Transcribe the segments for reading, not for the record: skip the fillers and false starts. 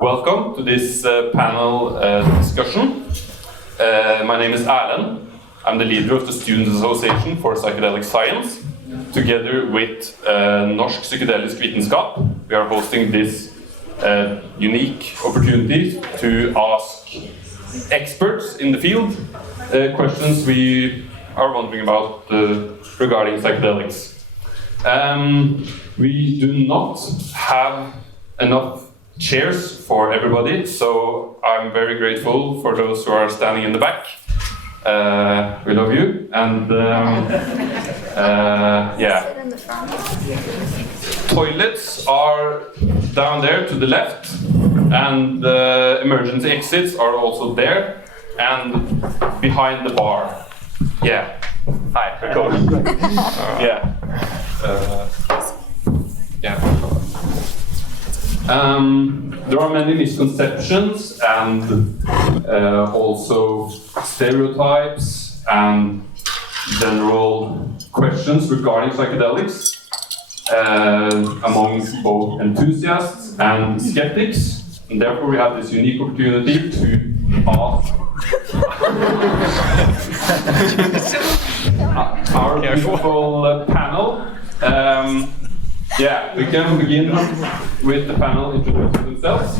Welcome to this panel discussion. My name is Erlend. I'm the leader of the Students Association for Psychedelic Science. Together with Norsk Psykedeliskvitenskap, we are hosting this unique opportunity to ask experts in the field questions we are wondering about regarding psychedelics. We do not have enough chairs for everybody, so I'm very grateful for those who are standing in the back. We love you, and yeah. Toilets are down there to the left, and the emergency exits are also there, and behind the bar. Yeah. Hi, cool. Yeah. Yeah. There are many misconceptions and also stereotypes and general questions regarding psychedelics among both enthusiasts and skeptics, and therefore we have this unique opportunity to ask our beautiful panel. Yeah, we can begin with the panel introducing themselves.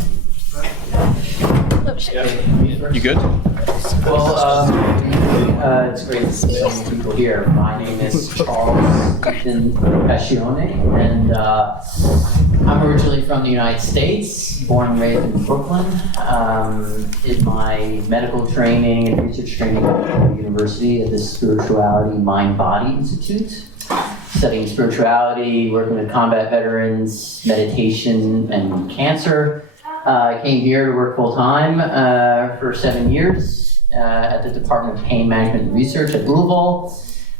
Yeah. You good? Well, it's great to see so many people here. My name is Charles Passione, and I'm originally from the United States, born and raised in Brooklyn. Did my medical training and research training at the university at the Spirituality Mind-Body Institute, studying spirituality, working with combat veterans, meditation, and cancer. I came here to work full-time for 7 years at the Department of Pain Management and Research at Louisville,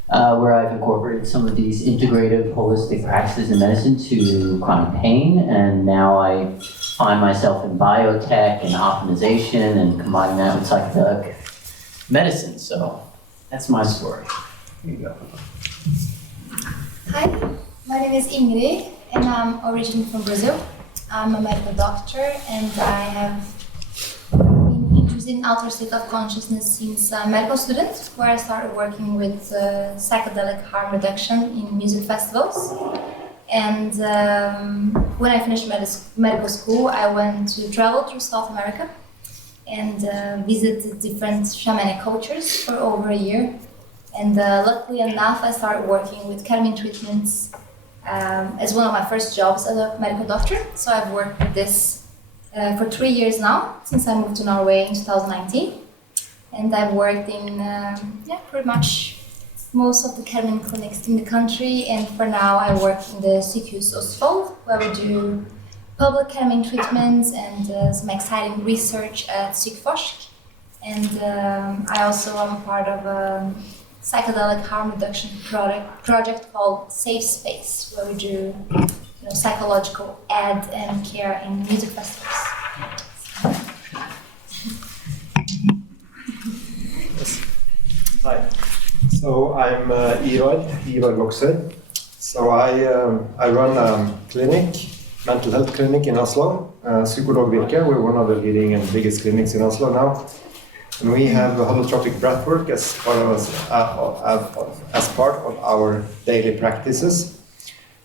where I've incorporated some of these integrative holistic practices in medicine to chronic pain, and now I find myself in biotech and optimization and combining that with psychedelic medicine. So that's my story. Here you go. Hi, my name is Ingrid, and I'm originally from Brazil. I'm a medical doctor, and I have been interested in altered state of consciousness since a medical student, where I started working with psychedelic harm reduction in music festivals. And when I finished medical school, I went to travel through South America and visited different shamanic cultures for over a year. And luckily enough, I started working with ketamine treatments as one of my first jobs as a medical doctor. So I've worked with this for 3 years now, since I moved to Norway in 2019. And I've worked in pretty much most of the ketamine clinics in the country. And for now, I work in the Sykehuset Østfold, where we do public ketamine treatments and some exciting research at Psykologvirke. And I also am part of a psychedelic harm reduction project called Safe Space, where we do psychological ed and care in music festivals. Hi. So I'm Ivar Goksøyr. So I run a clinic, mental health clinic in Oslo, Psykologvirke. We're one of the leading and biggest clinics in Oslo now. And we have holotropic breathwork as part of our daily practices,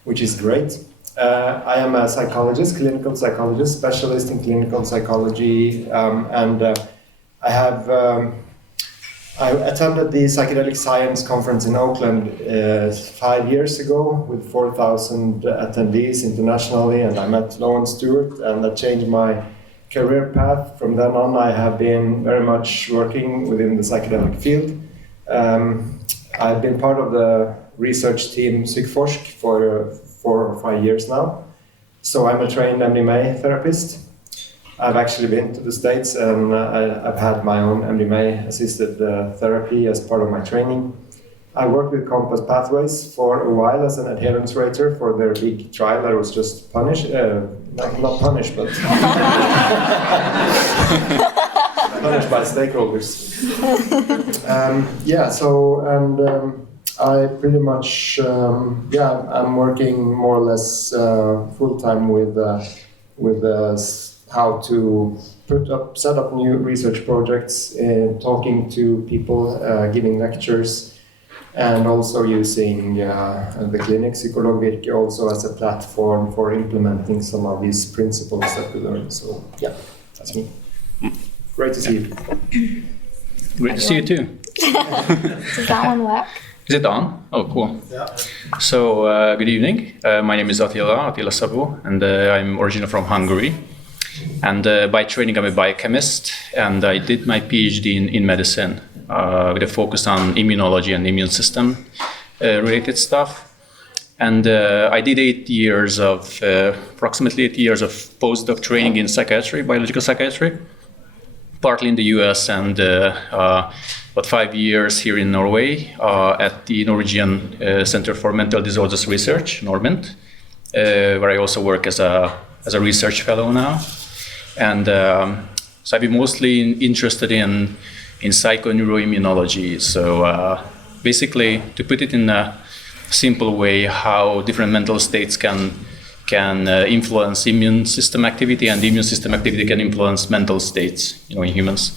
which is great. I am a psychologist, clinical psychologist, specialist in clinical psychology, and I attended the Psychedelic Science conference in Oakland 5 years ago with 4,000 attendees internationally, and I met Lowan Stewart, and that changed my career path. From then on, I have been very much working within the psychedelic field. I've been part of the research team Psykologist for 4 or 5 years now. So I'm a trained MDMA therapist. I've actually been to the States, and I've had my own MDMA-assisted therapy as part of my training. I worked with Compass Pathways for a while as an adherence rater for their big trial that was just punished. Not punished, but punished by stakeholders. I pretty much, I'm working more or less full-time with how to set up new research projects, talking to people, giving lectures, and also using the clinic Psykologvirke also as a platform for implementing some of these principles that we learned. So yeah, that's me. Great to see you. Great to see you too. Does that one work? Is it on? Oh, cool. Yeah. So, good evening. My name is Attila Sabo, and I'm originally from Hungary. And by training, I'm a biochemist, and I did my PhD in medicine with a focus on immunology and immune system related stuff. And I did approximately 8 years of postdoc training in psychiatry, biological psychiatry, partly in the US, and about 5 years here in Norway at the Norwegian Center for Mental Disorders Research, NORMENT, where I also work as a research fellow now. And so I've been mostly interested in psychoneuroimmunology. So basically, to put it in a simple way, how different mental states can influence immune system activity, and the immune system activity can influence mental states, in humans.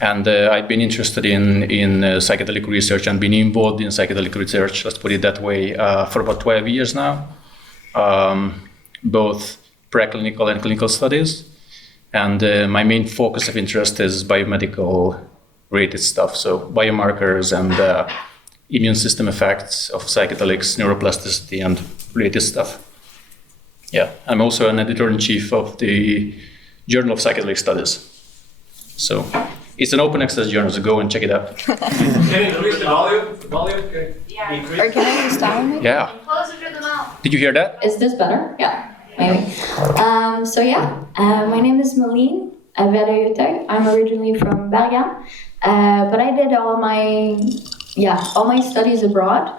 And I've been interested in psychedelic research and been involved in psychedelic research, let's put it that way, for about 12 years now, both preclinical and clinical studies. And my main focus of interest is biomedical related stuff, so biomarkers and immune system effects of psychedelics, neuroplasticity, and related stuff. Yeah, I'm also an editor-in-chief of the Journal of Psychedelic Studies. So it's an open access journal, so go and check it out. Can you increase the volume? Okay. Yeah. Or can I use that one? Yeah. Closer to the mouth. Did you hear that? Is this better? Yeah, maybe. My name is Malene Vedderjutøy. I'm originally from Bergen, but I did all my studies abroad,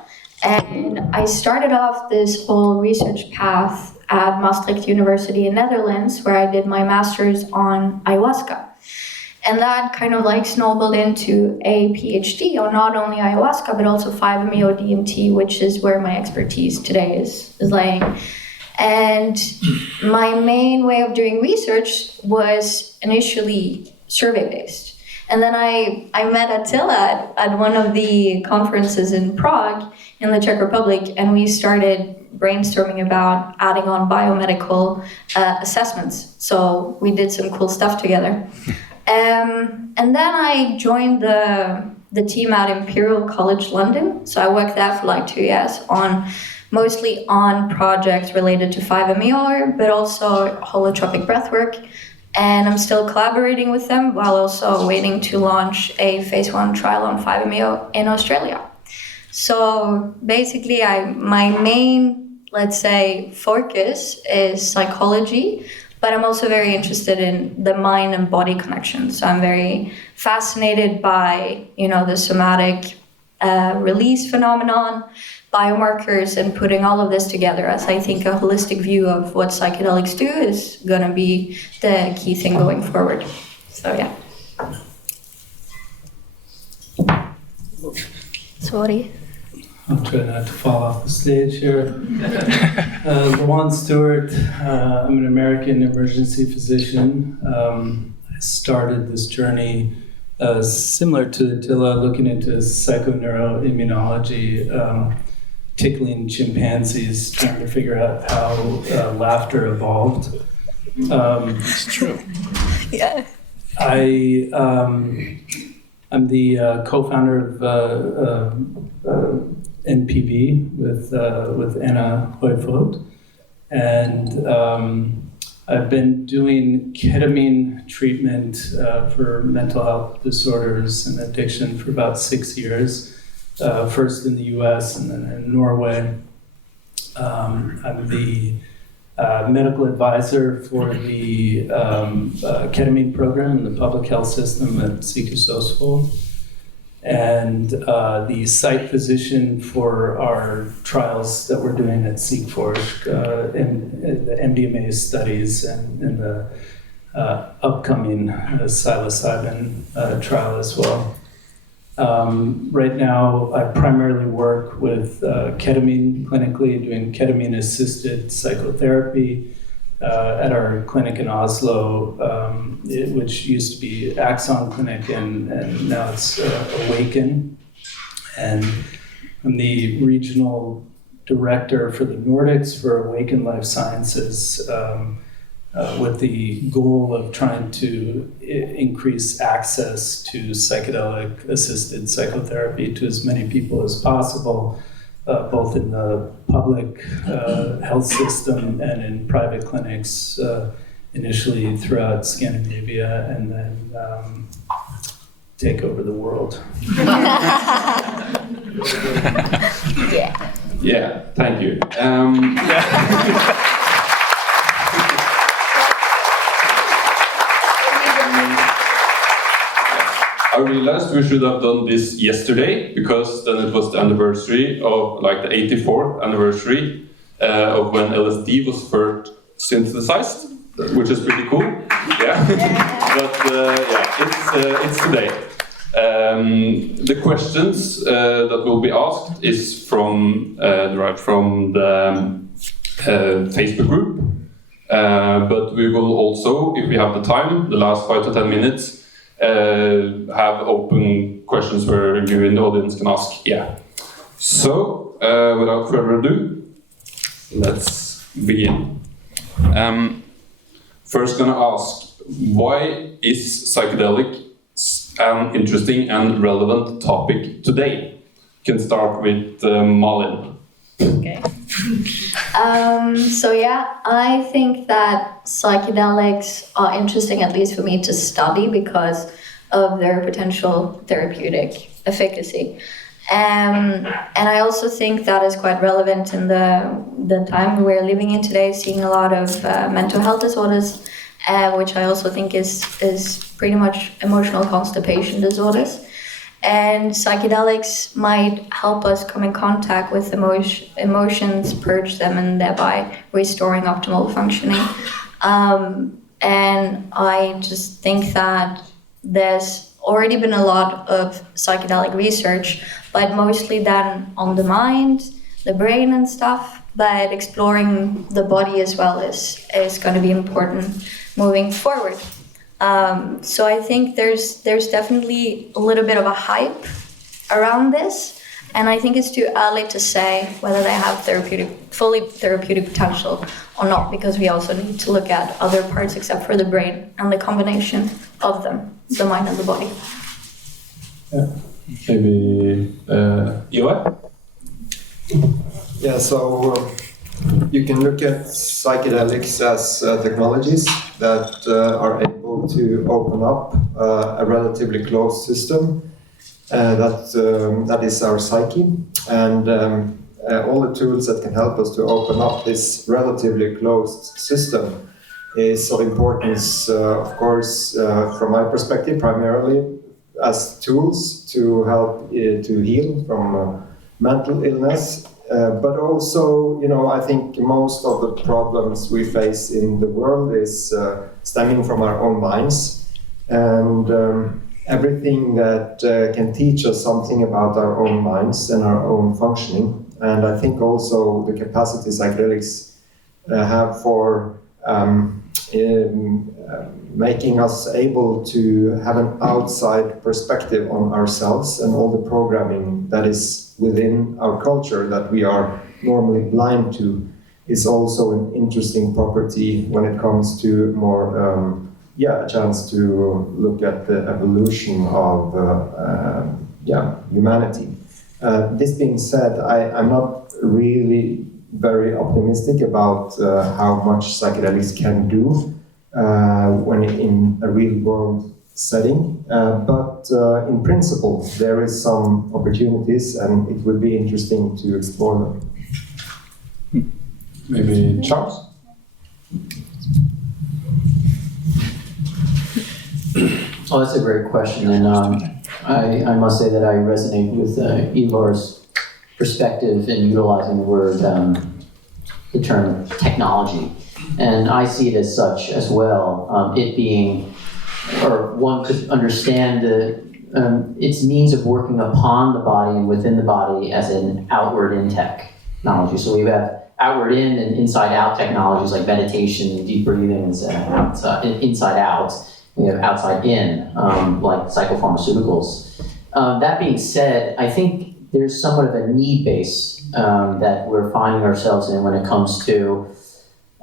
and I started off this whole research path at Maastricht University in Netherlands, where I did my master's on ayahuasca. And that kind of snowballed into a PhD on not only ayahuasca, but also 5-MeO-DMT, which is where my expertise today is lying. And my main way of doing research was initially survey-based. And then I met Attila at one of the conferences in Prague, in the Czech Republic, and we started brainstorming about adding on biomedical assessments. So we did some cool stuff together. And then I joined the team at Imperial College London. So I worked there for 2 years mostly on projects related to 5-MeO, but also holotropic breathwork. And I'm still collaborating with them while also waiting to launch a phase 1 trial on 5-MeO in Australia. So basically, my main, focus is psychology, but I'm also very interested in the mind and body connection. So I'm very fascinated by, the somatic release phenomenon, biomarkers, and putting all of this together, as I think a holistic view of what psychedelics do is going to be the key thing going forward. So yeah. Sorry. I'll try not to fall off the stage here. Lowan Stewart, I'm an American emergency physician. I started this journey similar to Attila, looking into psychoneuroimmunology, tickling chimpanzees, trying to figure out how laughter evolved. It's true. Yeah. I'm the co-founder of NPV with Anna Højfot, and I've been doing ketamine treatment for mental health disorders and addiction for about 6 years, first in the US and then in Norway. I'm the medical advisor for the ketamine program in the public health system at Sykehuset Østfold, and the site physician for our trials that we're doing at Psykforsk, in the MDMA studies and the upcoming psilocybin trial as well. Right now, I primarily work with ketamine clinically, doing ketamine-assisted psychotherapy, at our clinic in Oslo, which used to be Axon Clinic, and now it's Awaken. And I'm the regional director for the Nordics for Awaken Life Sciences, with the goal of trying to increase access to psychedelic-assisted psychotherapy to as many people as possible, both in the public health system and in private clinics, initially throughout Scandinavia, and then take over the world. Yeah, thank you. I realized we should have done this yesterday, because then it was the anniversary of, like, the 84th anniversary of when LSD was first synthesized, which is pretty cool. Yeah. But it's today. The questions that will be asked is derived from the Facebook group, but we will also, if we have the time, the last 5 to 10 minutes, have open questions where you in the audience can ask. Yeah. So, without further ado, let's begin. First, gonna ask, why is psychedelic an interesting and relevant topic today? You can start with Malin. Okay. So yeah, I think that psychedelics are interesting, at least for me, to study because of their potential therapeutic efficacy. And I also think that is quite relevant in the time we're living in today, seeing a lot of mental health disorders, which I also think is pretty much emotional constipation disorders. And psychedelics might help us come in contact with emotions, purge them, and thereby restoring optimal functioning. And I just think that there's already been a lot of psychedelic research, but mostly done on the mind, the brain and stuff, but exploring the body as well is going to be important moving forward. So I think there's definitely a little bit of a hype around this, and I think it's too early to say whether they have fully therapeutic potential or not, because we also need to look at other parts except for the brain and the combination of them, the mind and the body. Yeah. Maybe Ivar? Yeah, so you can look at psychedelics as technologies that are able to open up a relatively closed system that is our psyche, and all the tools that can help us to open up this relatively closed system is of importance, of course, from my perspective, primarily as tools to help to heal from mental illness. But also, I think most of the problems we face in the world is stemming from our own minds, and everything that can teach us something about our own minds and our own functioning. And I think also the capacity psychedelics have for making us able to have an outside perspective on ourselves and all the programming that is within our culture that we are normally blind to is also an interesting property when it comes to more, a chance to look at the evolution of humanity. This being said, I'm not really very optimistic about how much psychedelics can do when in a real world setting, but in principle there is some opportunities, and it would be interesting to explore them. Maybe Charles? Oh, that's a great question, and I must say that I resonate with Ivar's perspective in utilizing the word, the term technology, and I see it as such as well. It being, or one could understand its means of working upon the body and within the body as an outward in technology. So we have outward in and inside out technologies like meditation and deep breathing is inside out. We have outside in, like psychopharmaceuticals. That being said, I think there's somewhat of a need base that we're finding ourselves in when it comes to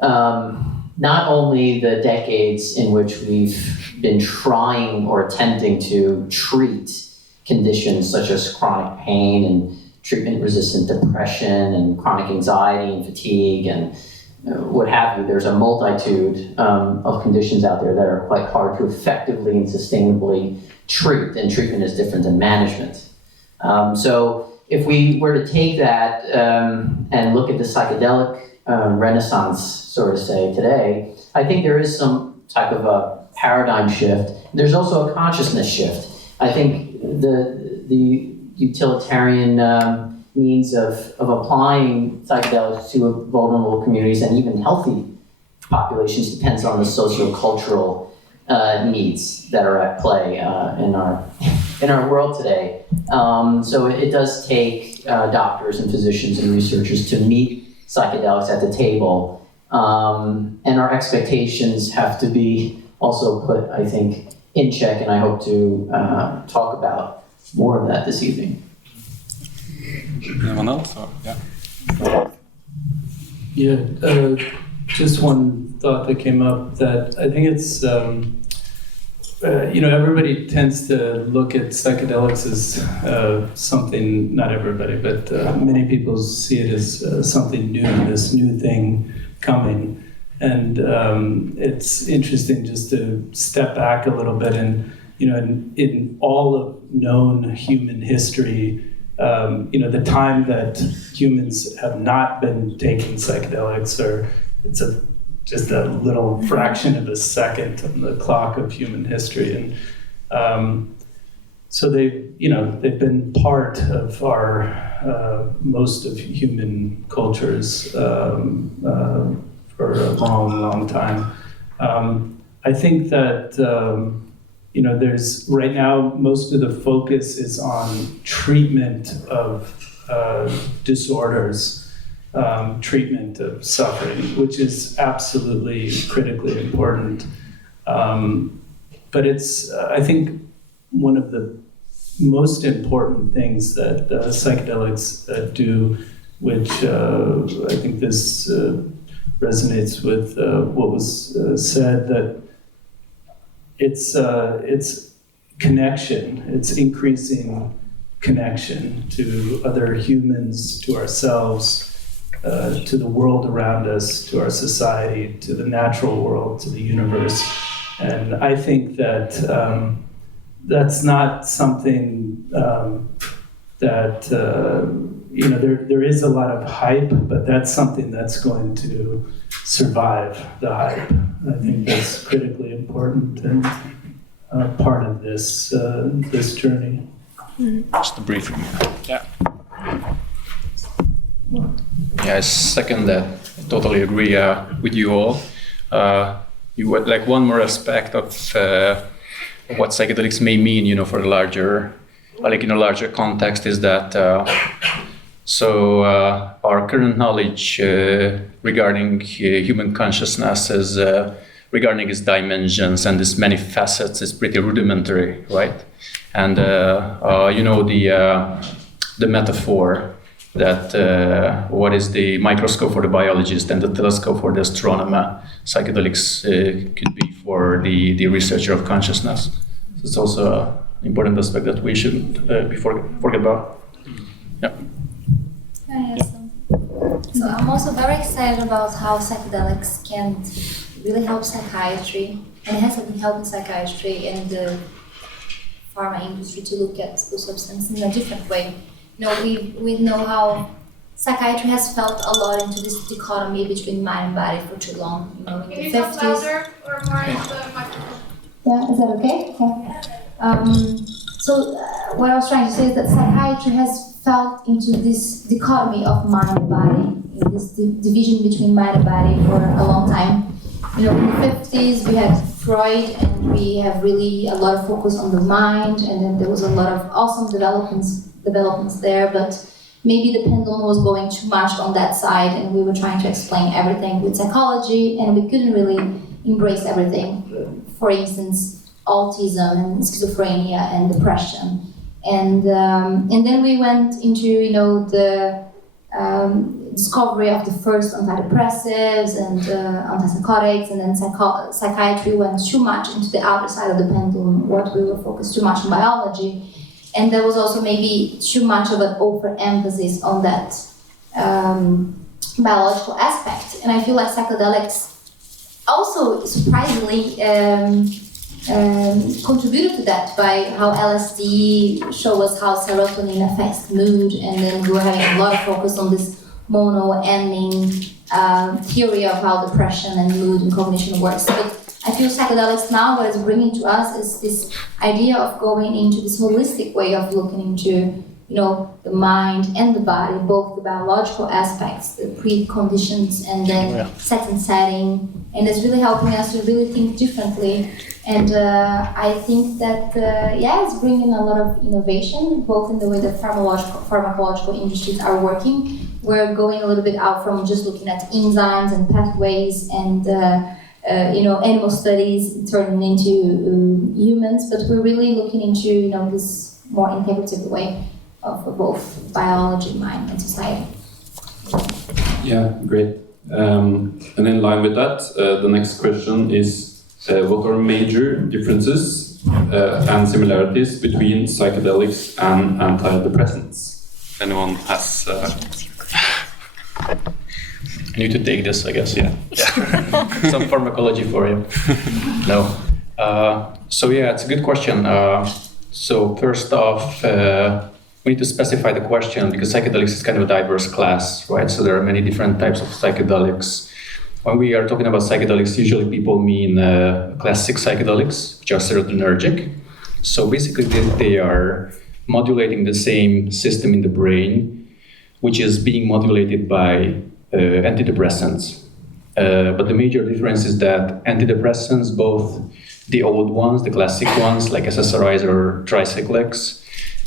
not only the decades in which we've been trying or attempting to treat conditions such as chronic pain and treatment-resistant depression and chronic anxiety and fatigue and what have you. There's a multitude of conditions out there that are quite hard to effectively and sustainably treat, and treatment is different than management. So if we were to take that and look at the psychedelic renaissance, so to say, today, I think there is some type of a paradigm shift. There's also a consciousness shift. I think the utilitarian means of applying psychedelics to vulnerable communities and even healthy populations depends on the sociocultural needs that are at play in our world today. So it does take doctors and physicians and researchers to meet psychedelics at the table, and our expectations have to be also put, I think, in check, and I hope to talk about more of that this evening. Anyone else? Yeah, just one thought that came up that I think it's, everybody tends to look at psychedelics as something, not everybody, but many people see it as something new, this new thing coming. And it's interesting just to step back a little bit and, in all of known human history, the time that humans have not been taking psychedelics, or it's just a little fraction of a second on the clock of human history. And so they've been part of our, most of human cultures for a long, long time. I think that, there's right now, most of the focus is on treatment of disorders, treatment of suffering, which is absolutely critically important. But it's, I think, one of the most important things that psychedelics do, which I think this resonates with what was said, that it's connection, it's increasing connection to other humans, to ourselves, to the world around us, to our society, to the natural world, to the universe. And I think that that's not something that, there is a lot of hype, but that's something that's going to survive the hype. I think that's critically important and part of this journey. Just a brief remark. Yeah. Yeah, I second that. I totally agree with you all. You would like one more aspect of what psychedelics may mean, for the larger, larger context is that. So our current knowledge regarding human consciousness is regarding its dimensions and its many facets is pretty rudimentary, right? And the metaphor that what is the microscope for the biologist and the telescope for the astronomer, psychedelics could be for the researcher of consciousness. So it's also an important aspect that we shouldn't forget about. Yeah. So I'm also very excited about how psychedelics can really help psychiatry, and it has been helping psychiatry and the pharma industry to look at the substance in a different way. We know how psychiatry has felt a lot into this dichotomy between mind and body for too long. In the 50s. Louder or more into the microphone? Yeah, is that okay? Yeah. So what I was trying to say is that psychiatry has felt into this dichotomy of mind and body, this division between mind and body for a long time. In the 50s we had Freud, and we have really a lot of focus on the mind, and then there was a lot of awesome developments there. But maybe the pendulum was going too much on that side, and we were trying to explain everything with psychology, and we couldn't really embrace everything. For instance, autism and schizophrenia and depression, and then we went into the discovery of the first antidepressives and antipsychotics, and then psychiatry went too much into the other side of the pendulum. What we were focused too much on biology. And there was also maybe too much of an overemphasis on that biological aspect. And I feel like psychedelics also surprisingly contributed to that by how LSD showed us how serotonin affects mood, and then we were having a lot of focus on this mono-ending theory of how depression and mood and cognition works. But I feel psychedelics now, what it's bringing to us is this idea of going into this holistic way of looking into, the mind and the body, both the biological aspects, the preconditions, and then set and setting. And it's really helping us to really think differently. And I think that, it's bringing a lot of innovation, both in the way that pharmacological industries are working. We're going a little bit out from just looking at enzymes and pathways and animal studies turning into humans, but we're really looking into this more integrative way of both biology, mind, and society. Yeah, great. And in line with that, the next question is, what are major differences and similarities between psychedelics and antidepressants? Anyone has... I need to take this, I guess, yeah. Some pharmacology for you. No. It's a good question. So first off, we need to specify the question, because psychedelics is kind of a diverse class, right? So there are many different types of psychedelics. When we are talking about psychedelics, usually people mean classic psychedelics, which are serotonergic. So basically they are modulating the same system in the brain, which is being modulated by antidepressants. But the major difference is that antidepressants, both the old ones, the classic ones like SSRIs or tricyclics,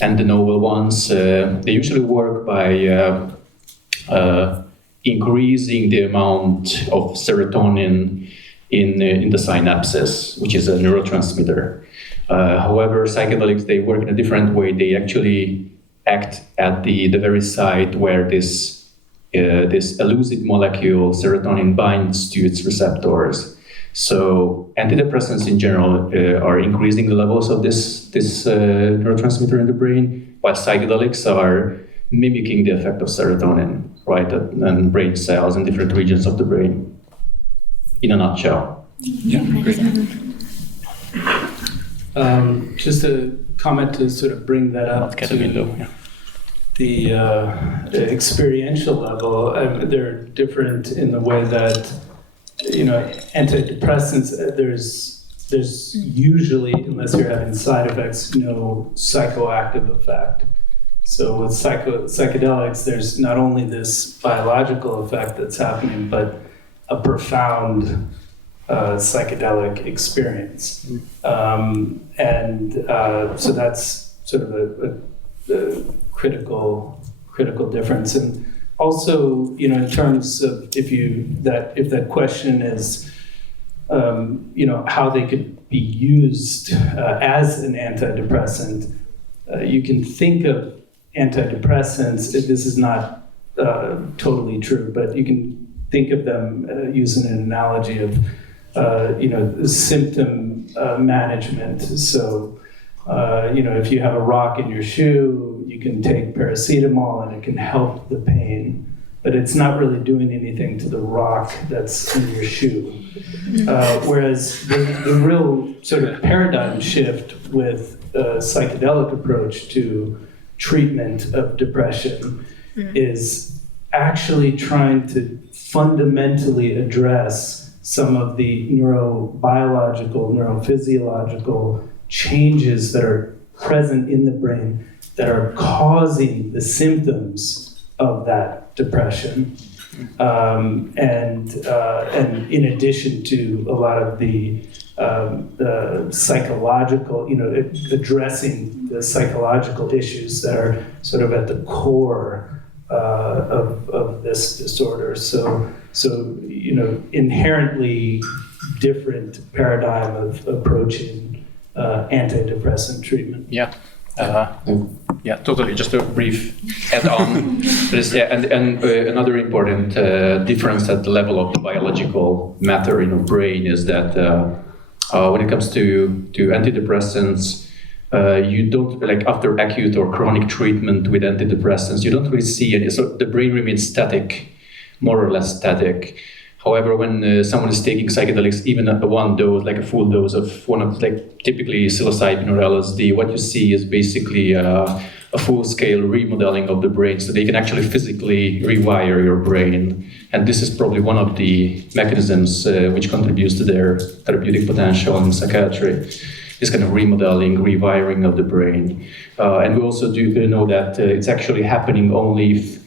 and the novel ones, they usually work by increasing the amount of serotonin in the synapses, which is a neurotransmitter. However, psychedelics, they work in a different way. They actually act at the very site where this elusive molecule serotonin binds to its receptors. So antidepressants in general are increasing the levels of this neurotransmitter in the brain, while psychedelics are mimicking the effect of serotonin, right, and brain cells in different regions of the brain, in a nutshell. Yeah, great. Just a comment to sort of bring that up to the experiential level. They're different in the way that, antidepressants, there's usually, unless you're having side effects, no psychoactive effect. So with psychedelics, there's not only this biological effect that's happening, but a profound psychedelic experience. So that's sort of a critical difference. And also, in terms of if that question is, how they could be used as an antidepressant, you can think of antidepressants. This is not totally true, but you can think of them using an analogy of, symptom management. So, if you have a rock in your shoe, you can take paracetamol and it can help the pain, but it's not really doing anything to the rock that's in your shoe. Whereas the real sort of paradigm shift with a psychedelic approach to treatment of depression is actually trying to fundamentally address some of the neurobiological, neurophysiological changes that are present in the brain that are causing the symptoms of that depression. And in addition to a lot of the psychological, addressing the psychological issues that are sort of at the core of this disorder. So inherently different paradigm of approaching antidepressant treatment. Yeah. Yeah, totally. Just a brief add-on. Another important difference at the level of the biological matter in our brain is that when it comes to antidepressants, you don't, like after acute or chronic treatment with antidepressants, you don't really see any. So the brain remains static, more or less static. However, when someone is taking psychedelics, even at the one dose, like a full dose of one of, like typically psilocybin or LSD, what you see is basically a full-scale remodeling of the brain, so they can actually physically rewire your brain. And this is probably one of the mechanisms which contributes to their therapeutic potential in psychiatry. This kind of remodeling, rewiring of the brain. And we also do know that it's actually happening only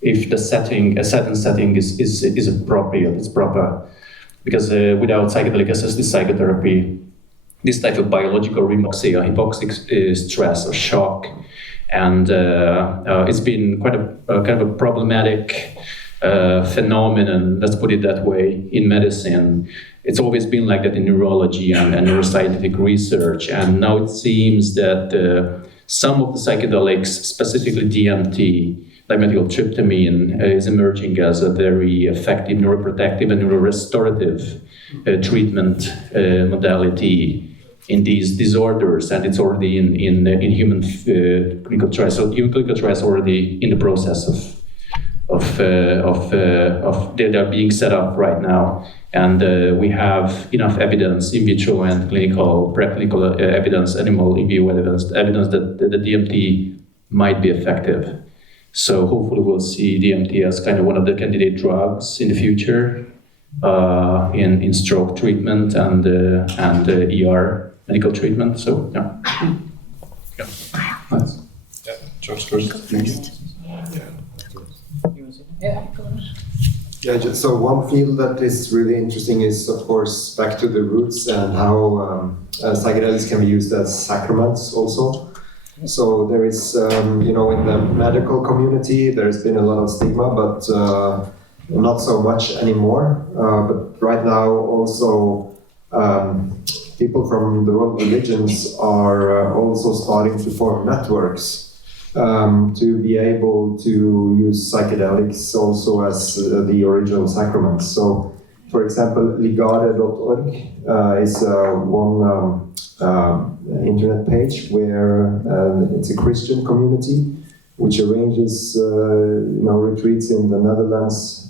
if the setting, a certain setting is appropriate, it's proper. Because without psychedelic-assisted psychotherapy, this type of biological hypoxic stress or shock, and it's been quite a kind of a problematic phenomenon, let's put it that way, in medicine. It's always been like that in neurology and neuroscientific research, and now it seems that some of the psychedelics, specifically DMT, dimethyltryptamine, is emerging as a very effective neuroprotective and neurorestorative treatment modality in these disorders, and it's already in human clinical trials. So human clinical trials already in the process of they are being set up right now, and we have enough evidence, in vitro and clinical, preclinical evidence, animal in vivo evidence that the DMT might be effective. So hopefully we'll see DMT as kind of one of the candidate drugs in the future in stroke treatment and ER medical treatment. So yeah. Nice. Yeah, George first. Yeah, so one field that is really interesting is, of course, back to the roots and how psychedelics can be used as sacraments also. So there is, in the medical community, there's been a lot of stigma, but not so much anymore. But right now also people from the world religions are also starting to form networks to be able to use psychedelics also as the original sacraments. So, for example, ligare.org is one internet page where it's a Christian community which arranges retreats in the Netherlands,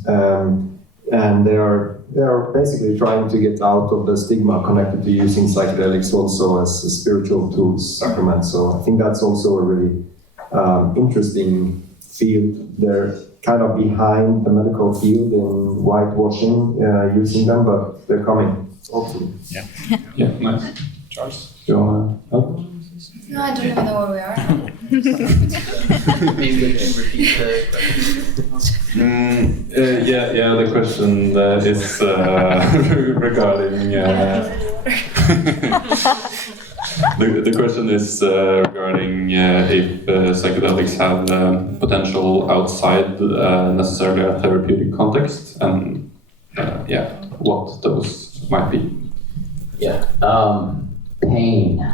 and they are basically trying to get out of the stigma connected to using psychedelics also as a spiritual tools, sacraments. So I think that's also a really interesting field. They're kind of behind the medical field in whitewashing using them, but they're coming hopefully. Yeah, nice. Charles, do you want to help? No, I don't even know where we are. Maybe you can repeat the question. Yeah, the question is regarding the question is regarding if psychedelics have potential outside necessarily a therapeutic context, and what those might be. Yeah, pain.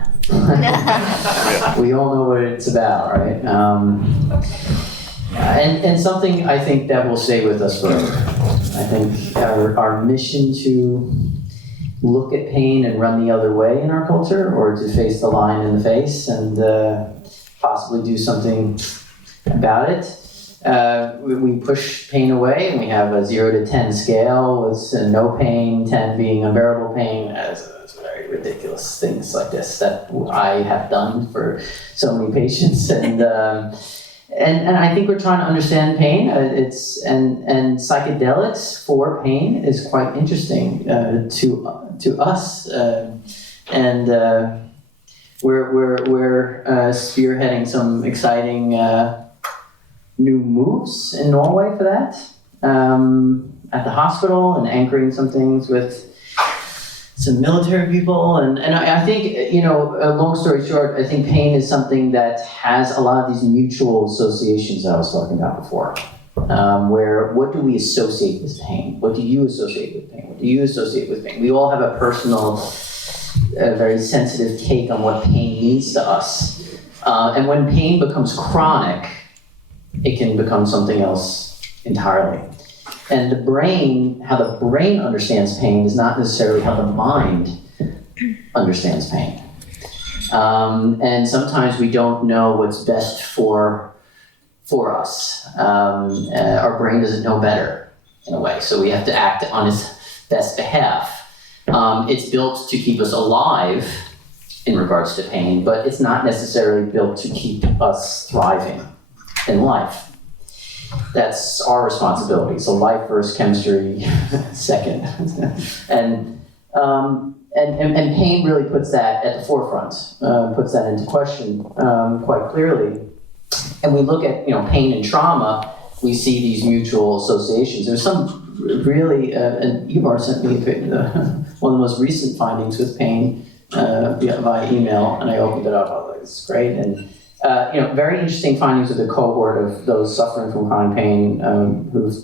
We all know what it's about, right? And something I think that will stay with us forever. I think our mission to look at pain and run the other way in our culture, or to face the line in the face and possibly do something about it. We push pain away, and we have a 0 to 10 scale with no pain, 10 being unbearable pain. It's very ridiculous things like this that I have done for so many patients, and I think we're trying to understand pain. And psychedelics for pain is quite interesting to us, and we're spearheading some exciting new moves in Norway for that, at the hospital, and anchoring some things with some military people, and I think, you know, long story short, I think pain is something that has a lot of these mutual associations that I was talking about before. Where what do we associate with pain? What do you associate with pain? What do you associate with pain? We all have a personal, very sensitive take on what pain means to us. And when pain becomes chronic, it can become something else entirely. And the brain, how the brain understands pain is not necessarily how the mind understands pain. And sometimes we don't know what's best for us. Our brain doesn't know better, in a way, so we have to act on its best behalf. It's built to keep us alive in regards to pain, but it's not necessarily built to keep us thriving in life. That's our responsibility. So life first, chemistry second. and pain really puts that at the forefront, puts that into question quite clearly. And we look at, you know, pain and trauma, we see these mutual associations. There's some really, and Ivar sent me one of the most recent findings with pain via email, and I opened it up. I was like, "This is great." And you know, very interesting findings with a cohort of those suffering from chronic pain who've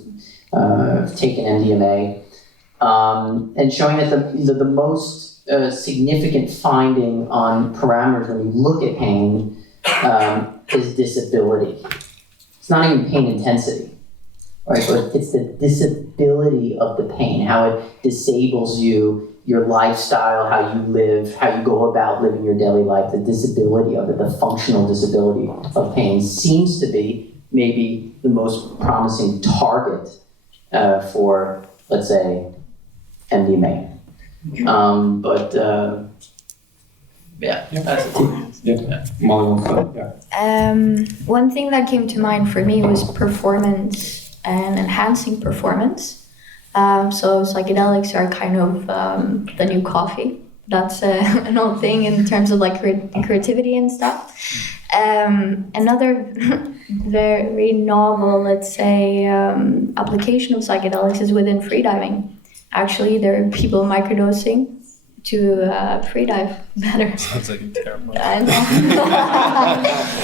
taken MDMA, and showing that the most significant finding on parameters when you look at pain is disability. It's not even pain intensity, right? But it's the disability of the pain, how it disables you, your lifestyle, how you live, how you go about living your daily life. The disability of it, the functional disability of pain, seems to be maybe the most promising target for, let's say, MDMA. Yeah, that's it. One thing that came to mind for me was performance and enhancing performance. So psychedelics are kind of the new coffee. That's an old thing in terms of like creativity and stuff. Another very novel, let's say, application of psychedelics is within freediving. Actually, there are people microdosing to freedive better. Sounds like terrible. I know.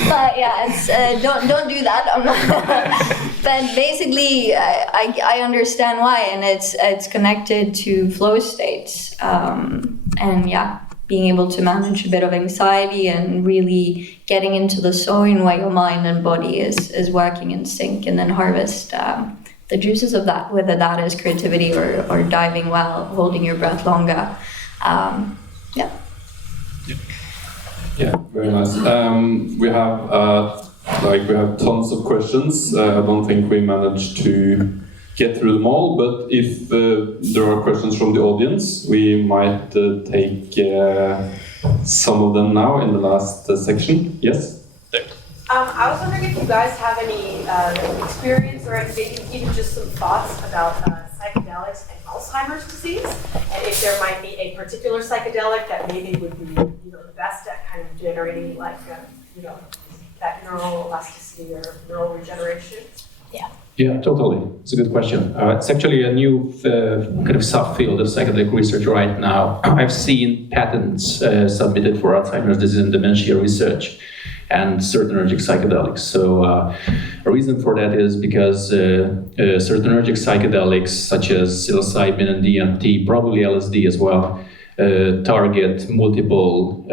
But yeah, it's don't do that. I'm not. But basically, I understand why, and it's connected to flow states, and yeah, being able to manage a bit of anxiety and really getting into the zone where your mind and body is working in sync, and then harvest the juices of that, whether that is creativity or diving well, holding your breath longer. Yeah, very nice. We have tons of questions. I don't think we managed to get through them all, but if there are questions from the audience, we might take some of them now in the last section. Yes? I was wondering if you guys have any experience or maybe even just some thoughts about psychedelics and Alzheimer's disease, and if there might be a particular psychedelic that maybe would be, you know, the best at kind of generating like, you know, that neural elasticity or neural regeneration. Yeah, totally. It's a good question. It's actually a new kind of subfield of psychedelic research right now. I've seen patents submitted for Alzheimer's disease and dementia research and serotonergic psychedelics. So a reason for that is because serotonergic psychedelics such as psilocybin and DMT, probably LSD as well, target multiple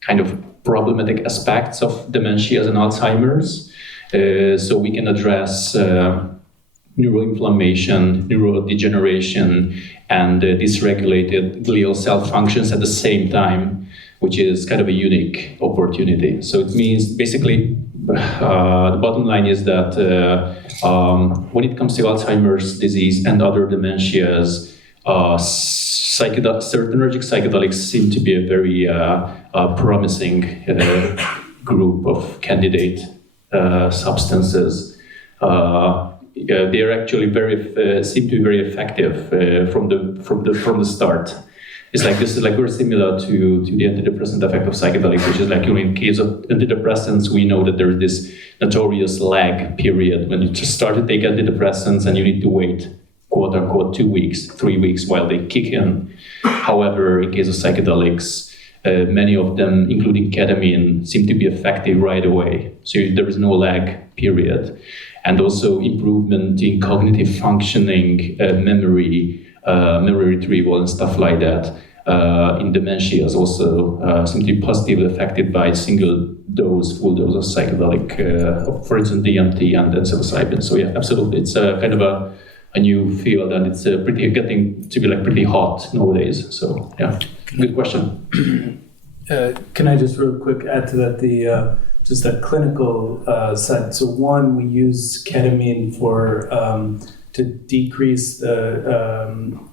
kind of problematic aspects of dementias and Alzheimer's. So we can address neuroinflammation, neurodegeneration, and dysregulated glial cell functions at the same time, which is kind of a unique opportunity. So it means basically the bottom line is that when it comes to Alzheimer's disease and other dementias, serotonergic psychedelics seem to be a very promising group of candidate substances. They are actually seem to be very effective from the start. It's like this is like very similar to the antidepressant effect of psychedelics, which is like, you know, in case of antidepressants, we know that there is this notorious lag period when you just start to take antidepressants and you need to wait quote unquote 2 weeks, 3 weeks while they kick in. However, in case of psychedelics, many of them, including ketamine, seem to be effective right away. So there is no lag period. And also improvement in cognitive functioning, memory retrieval and stuff like that. In dementia is also seem to be positively affected by full dose of psychedelic, for instance, DMT and psilocybin. So yeah, absolutely, it's kind of a new field, and it's getting to be like pretty hot nowadays. So yeah, good question. Can I just real quick add to that just a clinical side? So one, we use ketamine for to decrease the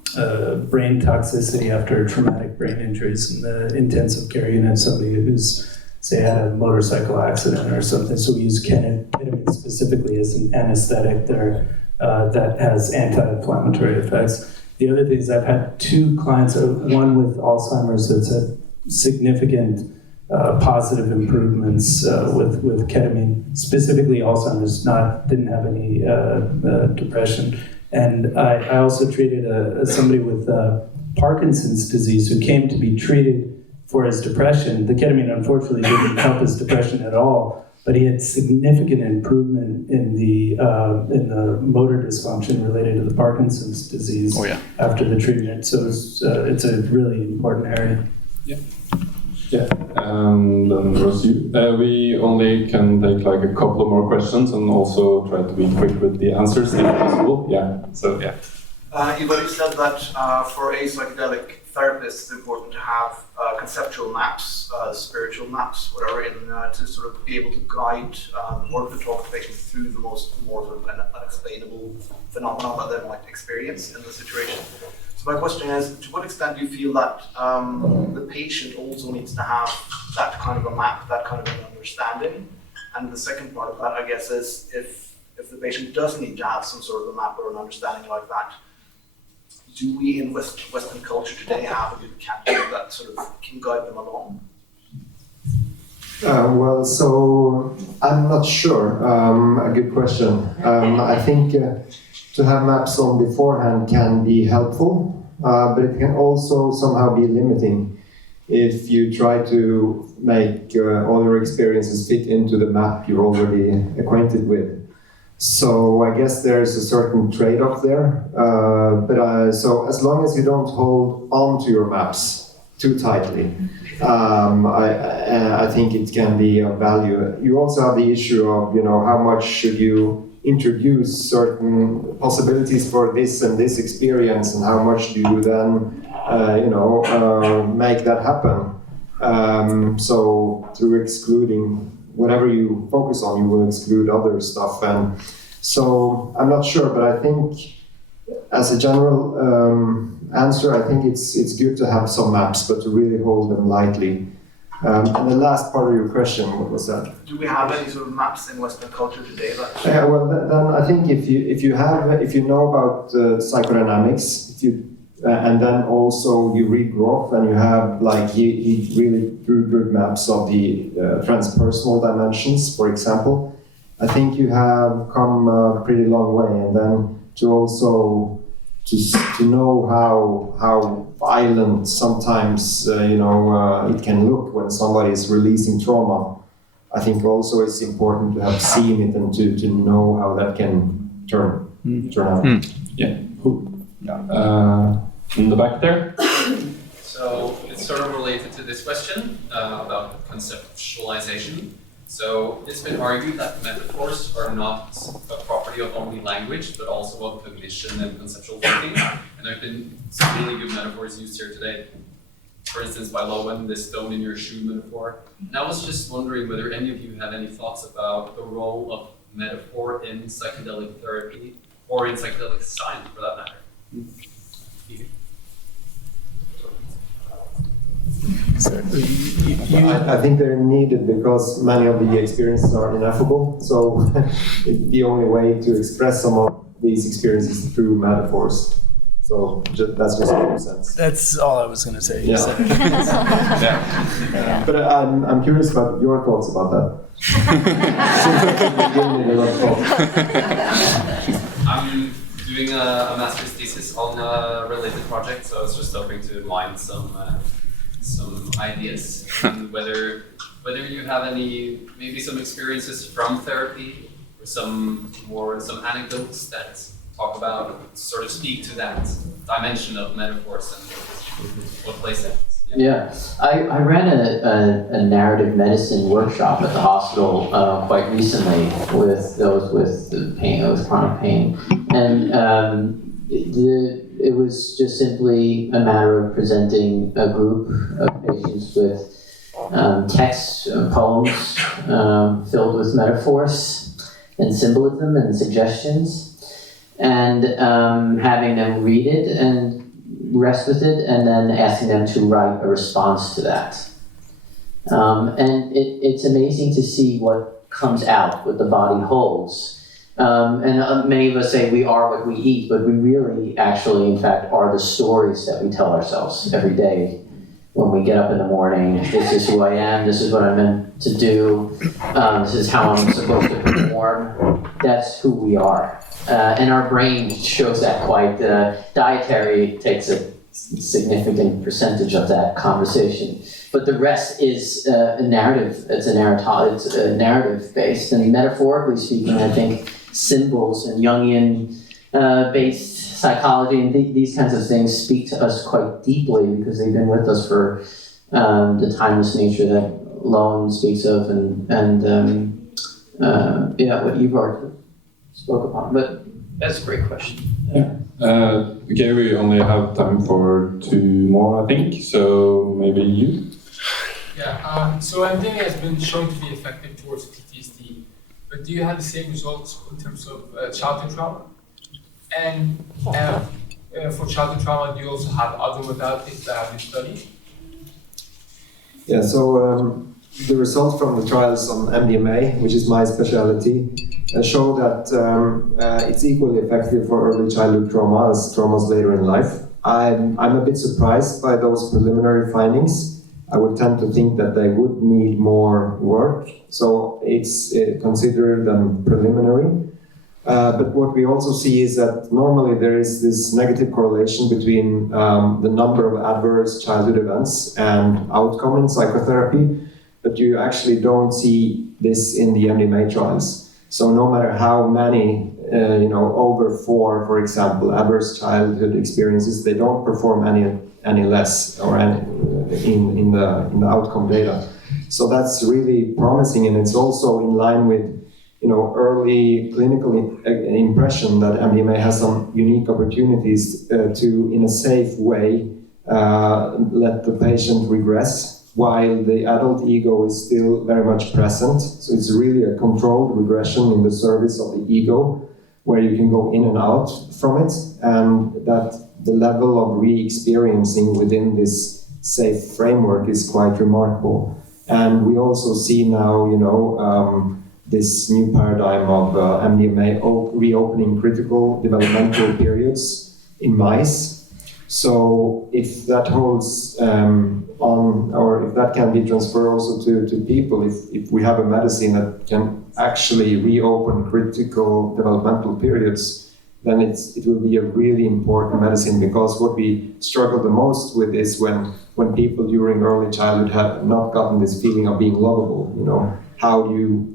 brain toxicity after traumatic brain injuries in the intensive care unit. Somebody who's, say, had a motorcycle accident or something. So we use ketamine specifically as an anesthetic there that has anti-inflammatory effects. The other thing is I've had 2 clients, one with Alzheimer's that's had significant positive improvements with ketamine. Specifically, Alzheimer's didn't have any depression. And I also treated somebody with Parkinson's disease who came to be treated for his depression. The ketamine unfortunately didn't help his depression at all, but he had significant improvement in the motor dysfunction related to the Parkinson's disease after the treatment. So it's a really important area. Yeah, and then there's you. We only can take like a couple of more questions and also try to be quick with the answers if possible. Yeah, so yeah. Ivar, you said that for a psychedelic therapist, it's important to have conceptual maps, spiritual maps, whatever, to sort of be able to guide or to talk to patients through the more sort of unexplainable phenomena that they might experience in the situation. So my question is, to what extent do you feel that the patient also needs to have that kind of a map, that kind of an understanding? And the second part of that, I guess, is if the patient does need to have some sort of a map or an understanding like that, do we in Western culture today have a good candidate that sort of can guide them along? Well, so I'm not sure. A good question. I think to have maps on beforehand can be helpful, but it can also somehow be limiting if you try to make all your experiences fit into the map you're already acquainted with. So I guess there's a certain trade-off there. So as long as you don't hold on to your maps too tightly, I think it can be of value. You also have the issue of, how much should you introduce certain possibilities for this and this experience, and how much do you then, make that happen? So through excluding whatever you focus on, you will exclude other stuff. And so I'm not sure, but I think as a general answer, I think it's good to have some maps, but to really hold them lightly. And the last part of your question, what was that? Do we have any sort of maps in Western culture today? Well, then I think if you know about psychodynamics, and then also you read Grof, and you have he really drew good maps of the transpersonal dimensions, for example. I think you have come a pretty long way, and then to also to know how violent sometimes it can look when somebody is releasing trauma. I think also it's important to have seen it and to know how that can turn out. Yeah. In the back there. So it's sort of related to this question about conceptualization. So it's been argued that metaphors are not a property of only language, but also of cognition and conceptual thinking. And there have been some really good metaphors used here today. For instance, by Lowan, this stone in your shoe metaphor. And I was just wondering whether any of you have any thoughts about the role of metaphor in psychedelic therapy, or in psychedelic science for that matter. I think they're needed because many of the experiences are ineffable. So the only way to express some of these experiences is through metaphors. So that's just common sense. That's all I was going to say. Yeah. But I'm curious about your thoughts about that. I'm doing a master's thesis on a related project, so I was just hoping to mine some ideas. And whether you have maybe some experiences from therapy, or some anecdotes that talk about, sort of speak to that dimension of metaphors and what place it is. Yeah, I ran a narrative medicine workshop at the hospital quite recently with those with chronic pain, and it was just simply a matter of presenting a group of patients with texts, poems filled with metaphors and symbolism and suggestions, and having them read it and rest with it, and then asking them to write a response to that. And it's amazing to see what comes out, what the body holds. And many of us say we are what we eat, but we really actually, in fact, are the stories that we tell ourselves every day when we get up in the morning. This is who I am, this is what I'm meant to do, this is how I'm supposed to perform. That's who we are. And our brain shows that quite. Dietary takes a significant percentage of that conversation, but the rest is a narrative. It's a narrative based, and metaphorically speaking, I think symbols and Jungian based psychology and these kinds of things speak to us quite deeply because they've been with us for the timeless nature that Lowan speaks of, and what Ivar spoke upon. But that's a great question. Yeah. Okay, we only have time for 2 more, I think. So maybe you. Yeah. So MDMA has been shown to be effective towards PTSD, but do you have the same results in terms of childhood trauma? And for childhood trauma, do you also have other modalities that have been studied? Yeah. So the results from the trials on MDMA, which is my specialty, show that it's equally effective for early childhood trauma as traumas later in life. I'm a bit surprised by those preliminary findings. I would tend to think that they would need more work, so it's considered them preliminary. But what we also see is that normally there is this negative correlation between the number of adverse childhood events and outcome in psychotherapy, but you actually don't see this in the MDMA trials. So no matter how many, over 4, for example, adverse childhood experiences, they don't perform any less or any in the outcome data. So that's really promising, and it's also in line with early clinical impression that MDMA has some unique opportunities to, in a safe way, let the patient regress while the adult ego is still very much present. So it's really a controlled regression in the service of the ego, where you can go in and out from it, and that the level of re-experiencing within this safe framework is quite remarkable. And we also see now, this new paradigm of MDMA reopening critical developmental periods in mice. So if that holds or if that can be transferred also to people, if we have a medicine that can actually reopen critical developmental periods, then it will be a really important medicine, because what we struggle the most with is when people during early childhood have not gotten this feeling of being lovable.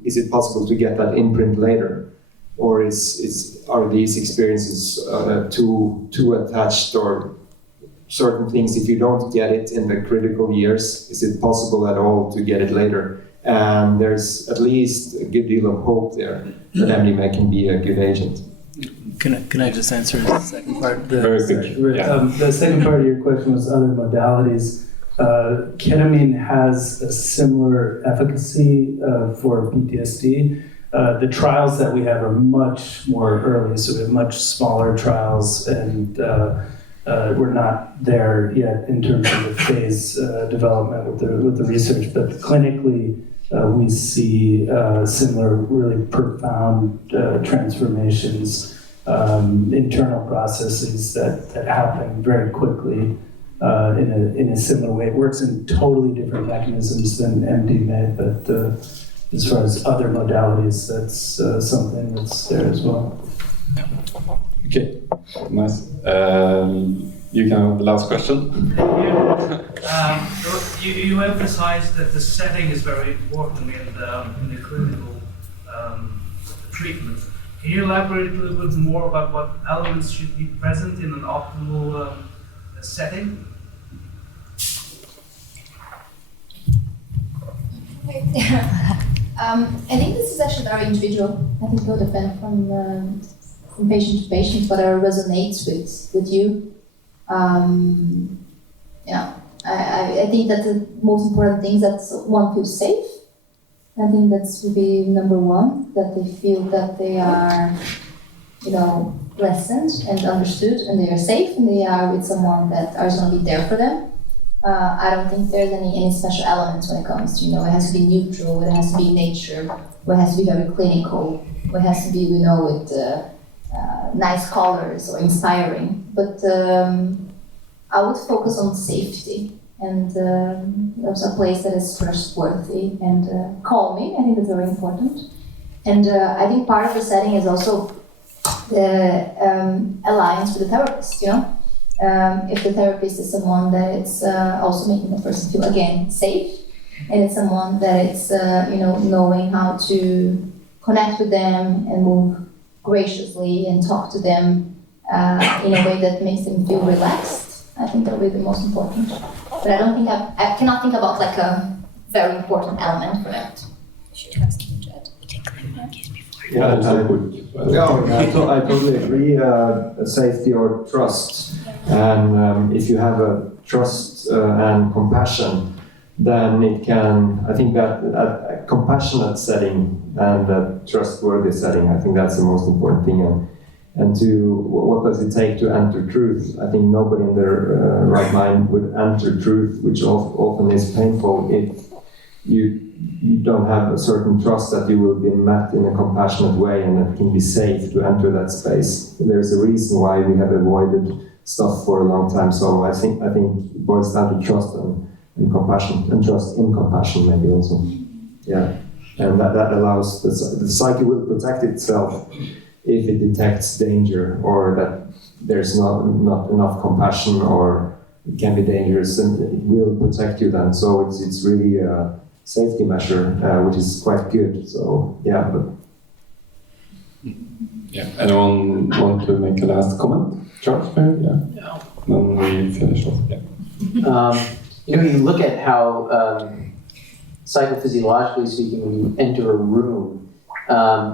Is it possible to get that imprint later? Or are these experiences too attached, or certain things, if you don't get it in the critical years, is it possible at all to get it later? And there's at least a good deal of hope there that MDMA can be a good agent. Can I just answer the second part? Very good. Yeah. The second part of your question was other modalities. Ketamine has a similar efficacy for PTSD. The trials that we have are much more early, so we have much smaller trials, and we're not there yet in terms of the phase development with the research. But clinically, we see similar, really profound transformations, internal processes that happen very quickly. In a similar way. It works in totally different mechanisms than MDMA, but as far as other modalities, that's something that's there as well. Okay. Nice. You can have the last question. You emphasize that the setting is very important in the clinical treatment. Can you elaborate a little bit more about what elements should be present in an optimal setting? I think this is actually very individual. I think it will depend from patient to patient whatever resonates with you. I think that the most important thing is that one feels safe. I think that's would be number one, that they feel that they are, listened and understood, and they are safe, and they are with someone that is going to be there for them. I don't think there's any special elements when it comes to, it has to be neutral, it has to be nature, or it has to be very clinical, or it has to be, with nice colors or inspiring. But I would focus on safety, and there's a place that is trustworthy and calming. I think that's very important. And I think part of the setting is also the alliance with the therapist, If the therapist is someone that it's also making the person feel, again, safe, and it's someone that it's, knowing how to connect with them and move graciously and talk to them in a way that makes them feel relaxed, I think that will be the most important. But I don't think I cannot think about like a very important element for that. Should have something to add. Yeah, I totally agree. Safety or trust, and if you have a trust and compassion, then it can. I think that a compassionate setting and a trustworthy setting, I think that's the most important thing. And to what does it take to enter truth? I think nobody in their right mind would enter truth, which often is painful if you don't have a certain trust that you will be met in a compassionate way and it can be safe to enter that space. There's a reason why we have avoided stuff for a long time. So I think it boils down to trust and compassion, and trust in compassion maybe also. Yeah, and that allows the psyche will protect itself if it detects danger or that there's not enough compassion or it can be dangerous, and it will protect you then. So it's really a safety measure, which is quite good. So yeah. Yeah. Anyone want to make a last comment? Charles, maybe? Yeah. Then we finish off. Yeah. You look at how psychophysiologically speaking, when you enter a room,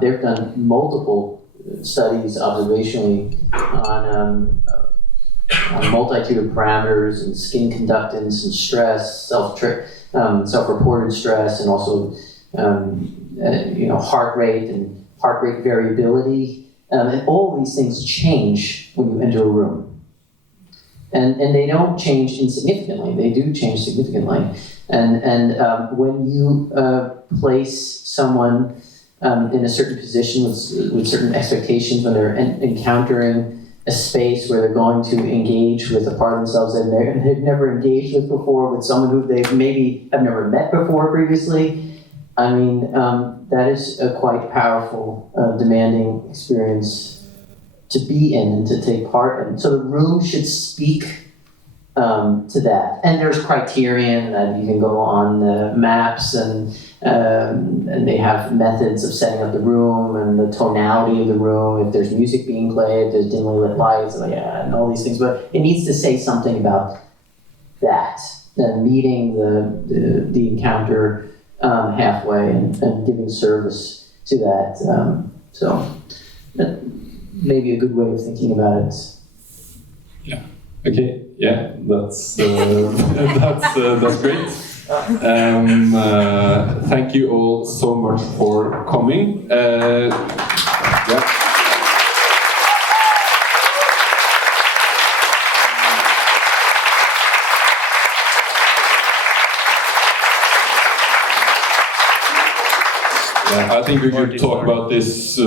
they've done multiple studies observationally on a multitude of parameters and skin conductance and stress, self-reported stress, and also heart rate and heart rate variability, and all these things change when you enter a room. And they don't change insignificantly; they do change significantly. And when you place someone in a certain position with certain expectations, when they're encountering a space where they're going to engage with a part of themselves that they've never engaged with before, with someone who they maybe have never met before previously, I mean, that is a quite powerful, demanding experience to be in and to take part in. So the room should speak to that. And there's criterion that you can go on maps and they have methods of setting up the room and the tonality of the room, if there's music being played, if there's dimly lit lights, and all these things. But it needs to say something about that, meeting the encounter halfway and giving service to that. So that may be a good way of thinking about it. Yeah. Okay. Yeah. That's that's great. Thank you all so much for coming. Yeah. I think we could talk about this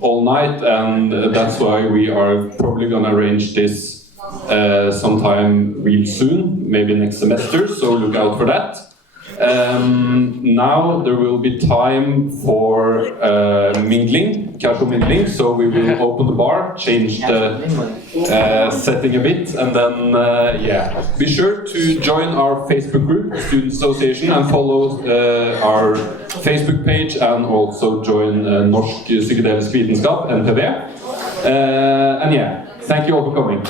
all night, and that's why we are probably going to arrange this sometime real soon, maybe next semester, so look out for that. Now there will be time for mingling, casual mingling, so we will open the bar, change the setting a bit, and then, yeah. Be sure to join our Facebook group, Student Association, and follow our Facebook page, and also join Norsk Psykedelisk Vitenskap, NPV. And yeah, thank you all for coming.